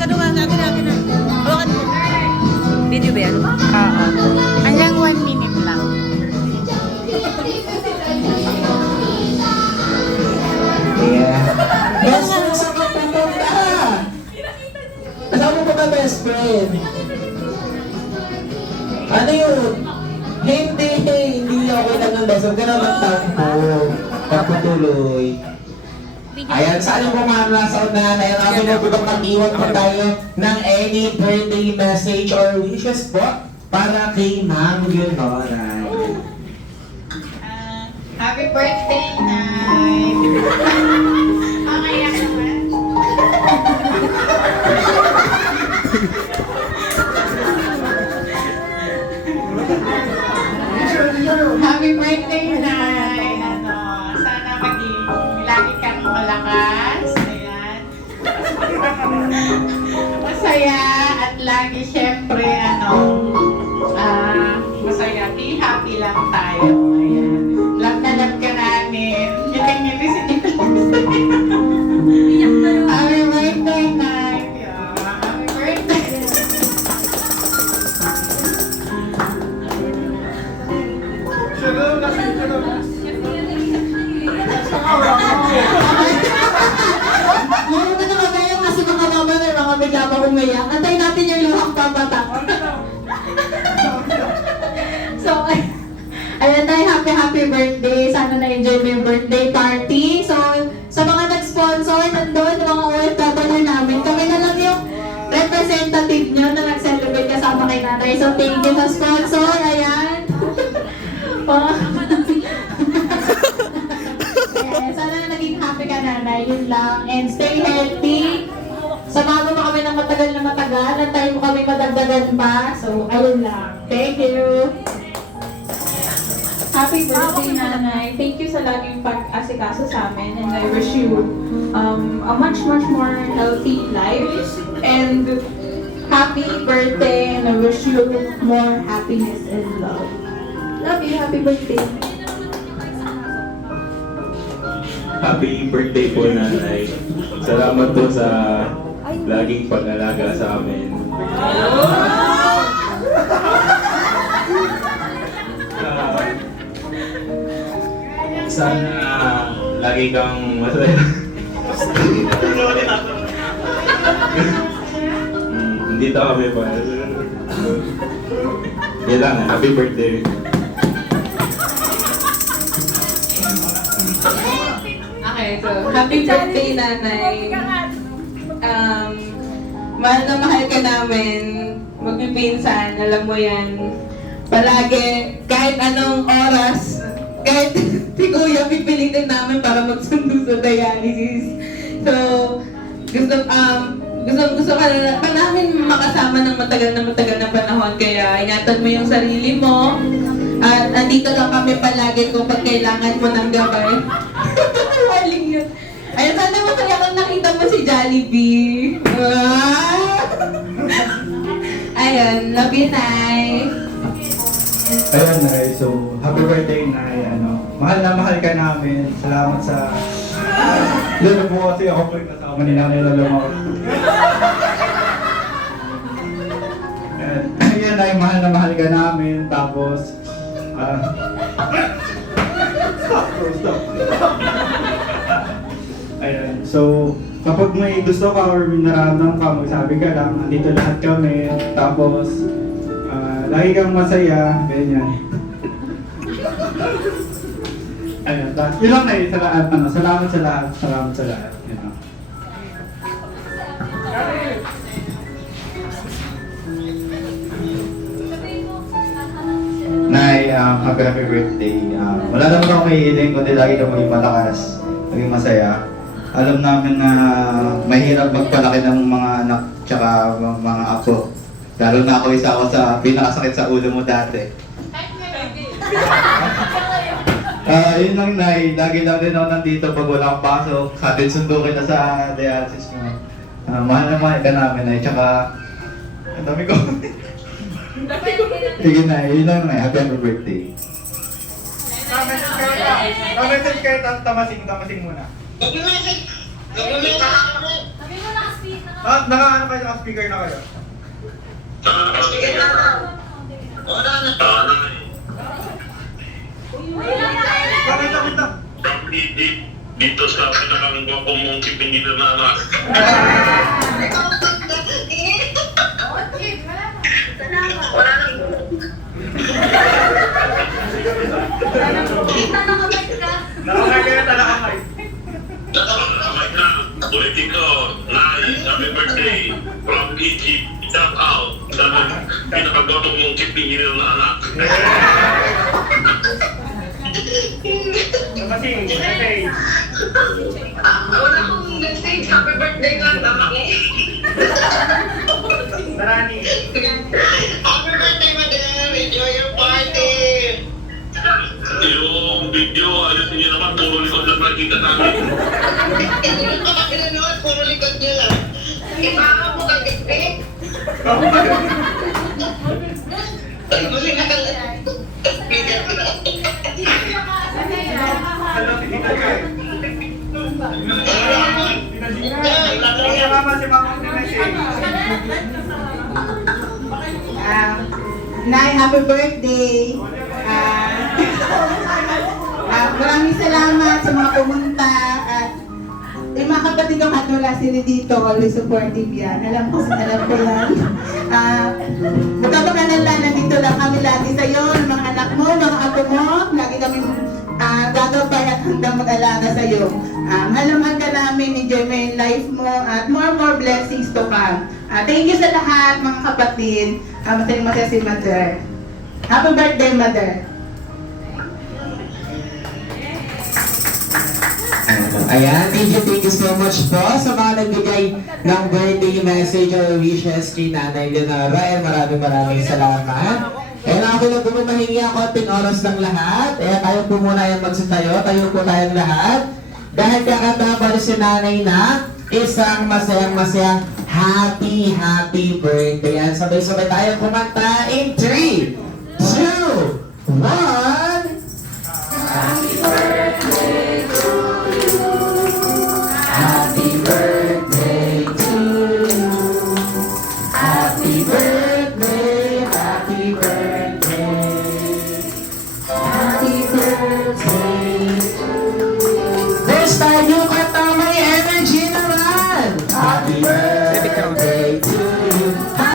ka naman. Akin na. Hawakan mo. Video ba yan? Oo. Hanggang 1 minute lang. Yeah. Best friend sa pagpupunta! Alam mo ba best friend? Ano yun? Hindi okay lang ng best friend. Ka naman tampo. Pagputuloy. Ayan, sana po mga nasa unahan ay namin na mag-iwan po tayo ng any birthday message or wishes po para kay Ma'am Leonora. Happy birthday, Nay! Okay yan naman. Happy birthday, Nay! Sana maging lagi kang malakas. Ayan. Masaya at lagi syempre, masaya. Be happy lang tayo. Ayan. Love na love ka namin. Ngiti-ngiti si Happy birthday, Nay! Happy birthday! Meron na naman kayo kasi mga mama may mga bigla pa umiyak. Antayin natin yung luhang papatak. So, ayan tayo, happy birthday. Sana na-enjoy mo yung birthday party. So, sa mga nag-sponsor, nandun, yung mga OFW namin, kami na lang yung representative nyo na nag-celebrate kasama kay nanay. So, thank you sa sponsor. Ayan. Ayan, sana naging happy ka nanay. Yun lang. And stay healthy. Samahan mo kami ng matagal na matagal. Antayin mo kami madagdagan pa. So, ayun lang. Thank you. Happy birthday, Nanay. Thank you sa laging pag-asikaso sa amin. And I wish you a much more healthy life. And happy birthday. And I wish you more happiness and love. Love you. Happy birthday. Happy birthday po, Nanay. Salamat po sa laging pag-alaga sa amin. Sana lagi kang masaya. Hindi to kami pa. Yan lang, happy birthday. Okay, so happy birthday, Nanay. Mahal na mahal ka namin. Magpipinsan, alam mo yan. Palagi, kahit anong oras, kahit si Kuya, pipilitin namin para magsundo sa dialysis. So, gusto ka namin makasama ng matagal na panahon. Kaya ingatan mo yung sarili mo. At andito lang kami palagi kung pag kailangan mo ng gabay. Waling yun. Ayun, sana masaya kang nakita mo si Jollibee. Ayun, love you, Nay. Ayun, Nay. So, happy birthday, Nay. Mahal na mahal ka namin. Salamat sa... Lalo po kasi ako po yung kasama ni Nanay Lalo mo. Ayun, Nay. Mahal na mahal ka namin. Tapos... Stop. Ayun. So, kapag may gusto ka or may nararamdaman ka, magsabi ka lang. Andito lahat kami. Tapos... lagi kang masaya, ganyan. Ayun, yun lang na yun, salamat sa lahat. Yun lang. Nay, happy birthday. Wala naman ako kahihiling, kundi lagi ka maging malakas, maging masaya. Alam namin na mahirap magpalaki ng mga anak tsaka mga apo. Lalo na ako isa sa pinakasakit sa ulo mo dati. Yun lang, Nay. Lagi lang din ako nandito pag wala akong pasok. Hatid sundo kita sa dialysis mo. Mahal na mahal ka namin, Nay. Tsaka, ang dami ko. Sige, Nay. Yun lang, Nay. Happy birthday. Message kayo, tamasing muna. Nag-message. Nag-message. Sabi mo nakaspeed, Naka-ano kayo, naka-speaker na kayo? Wait lang. Dito sa pinakang guwapo mong kipingin na anak. Wala nang... Nakakamay kayo, nakakamay. Nakakamay na. Ulitin ko, Nay, happy birthday from Egypt. Shout out sa pinakagwapo mong kipingin na anak. Wala akong message. Happy birthday lang naman eh. Happy birthday, madam. Enjoy your party. Yung video, ayusin niyo naman, puro likod lang nakikita namin. Hindi ko pa pinanood. Puro likod niyo lang. Ipaha mo kagabi. Ay, muli na Nay, happy birthday! Maraming salamat sa mga pumunta at yung mga kapatid kong atula sila dito, always supportive yan. Alam ko yan. Huwag ka mag-alala, nandito lang kami lagi sa'yo, mga anak mo, mga apo mo, lagi kami gagabay at handang mag-alaga sa'yo. Mahal ka namin, enjoy mo yung life mo at more blessings to come. Thank you sa lahat mga kapatid. Masaya si Mother. Happy birthday, Mother. Ayan, thank you so much po sa mga nagbigay ng birthday message or wishes kay Nanay Leonora. And maraming salamat. And ako na po mahingi ang konting oras ng lahat. Tayo po muna yung magsitayo. Tayo po tayong lahat. Dahil kakatapos si Nanay na isang masayang happy birthday. Yan, sabay-sabay tayo kumanta in 3, 2, 1.